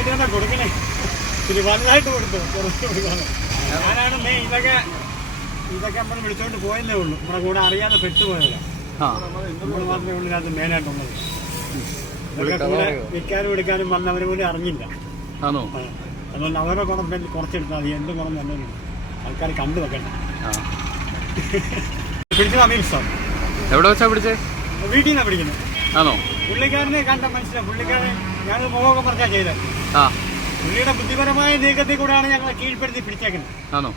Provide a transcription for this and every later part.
ചെറുതായിട്ട് തന്നെ കൊടുക്കണേ, ഇത്തിരി വലുതായിട്ട് കൊടുത്തു, കുറച്ച് കൊടുക്കാതെ. ഞാനാണ് മെയിൻ. ഇതൊക്കെ നമ്മൾ വിളിച്ചോണ്ട് പോയതേ ഉള്ളൂ, നമ്മുടെ കൂടെ അറിയാതെ പെട്ടുപോയതല്ല. നമ്മൾ മാത്രമേ ഉള്ളൂ ഇതിനകത്ത് മെയിനായിട്ടുള്ളത്. ഇതൊക്കെ കൂടെ വിൽക്കാനും എടുക്കാനും വന്നവർ പോലും അറിഞ്ഞില്ല. അതുകൊണ്ട് അവരുടെ ഗുണം കുറച്ചെടുത്താൽ മതി, എന്ത് ഗുണം തന്നെ ആൾക്കാർ കണ്ടു വെക്കണ്ട. പിടിച്ചത് അമീർ സാർ. എവിടെ വെച്ചാ പിടിച്ചേ? വീട്ടിൽ നിന്നാണ് പിടിക്കുന്നത്. ആണോ? പുള്ളിക്കാരനെ കണ്ട മനസ്സിലാവും. പുള്ളിക്കാരൻ ഞാൻ മുഖമൊക്കെ പറഞ്ഞാ ചെയ്തത്. പുള്ളിയുടെ ബുദ്ധിപരമായ നീക്കത്തിൽ കൂടെയാണ് ഞങ്ങളെ കീഴ്പ്പെടുത്തി പിടിച്ചേക്കുന്നത്. ആണോ?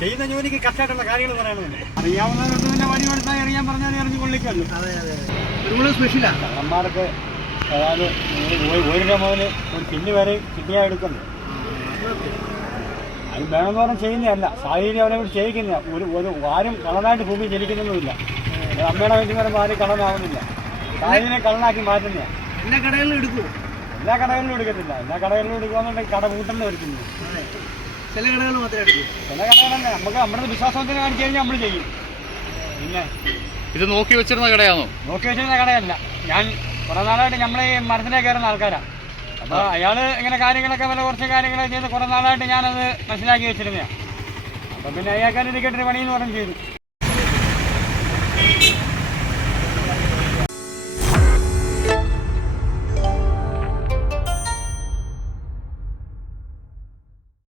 ചെയ്യുന്ന ജോലിക്ക് കറക്റ്റായിട്ടുള്ള കാര്യങ്ങൾ പറയണമെന്നല്ലേ. അറിയാവുന്നവർക്ക് പിന്നെ വഴി കൊടുത്താൽ അറിയാൻ പറഞ്ഞാൽ അറിഞ്ഞു കൊള്ളിക്കല്ലോ. കള്ളന്മാർക്ക് അതായത് 1 രൂപ മുതൽ ഒരു പിന്ന് വരെ കിട്ടിയാൽ എടുക്കുന്നു. അത് വേണമെന്ന് പറഞ്ഞാൽ ചെയ്യുന്നതല്ല, സാഹചര്യം അവരെ കൂടി ചെയ്യിക്കുന്ന. ഒരു ആരും കള്ളനായിട്ട് ഭൂമി ജനിക്കുന്നൊന്നുമില്ല. അമ്മയുടെ വീട്ടുകാരും ആരും കള്ളനാവുന്നില്ല, സാഹചര്യം കള്ളനാക്കി മാറ്റുന്നതാണ്. എല്ലാ കടകളിലും എടുക്കുമോ? എല്ലാ കടകളിലും എടുക്കത്തില്ല. എല്ലാ കടകളിലും എടുക്കുകയെന്നുണ്ടെങ്കിൽ കട കൂട്ടേണ്ടി വരുത്തുന്നു. ചില കടകൾ മാത്രമേ എടുക്കൂ. ചില കടകളല്ല, നമുക്ക് നമ്മുടെ വിശ്വാസത്തിന് കാണിച്ചു കഴിഞ്ഞാൽ നമ്മൾ ചെയ്യും. പിന്നെ ഇത് നോക്കി വെച്ചിരുന്ന കടയാണോ? നോക്കി വെച്ചിരുന്ന കടയല്ല. ഞാൻ കുറെ നാളായിട്ട് നമ്മളെ ഈ മരത്തിലേക്ക് കയറുന്ന ആൾക്കാരാണ്. അപ്പോൾ അയാൾ ഇങ്ങനെ കാര്യങ്ങളൊക്കെ വില കുറച്ച് കാര്യങ്ങളൊക്കെ ചെയ്ത് കുറെ നാളായിട്ട് ഞാനത് മനസ്സിലാക്കി വെച്ചിരുന്നതാണ്. അപ്പം പിന്നെ അയാൾക്കാർ ഇരിക്കട്ടൊരു പണിയെന്ന് പറഞ്ഞ് ചെയ്തു.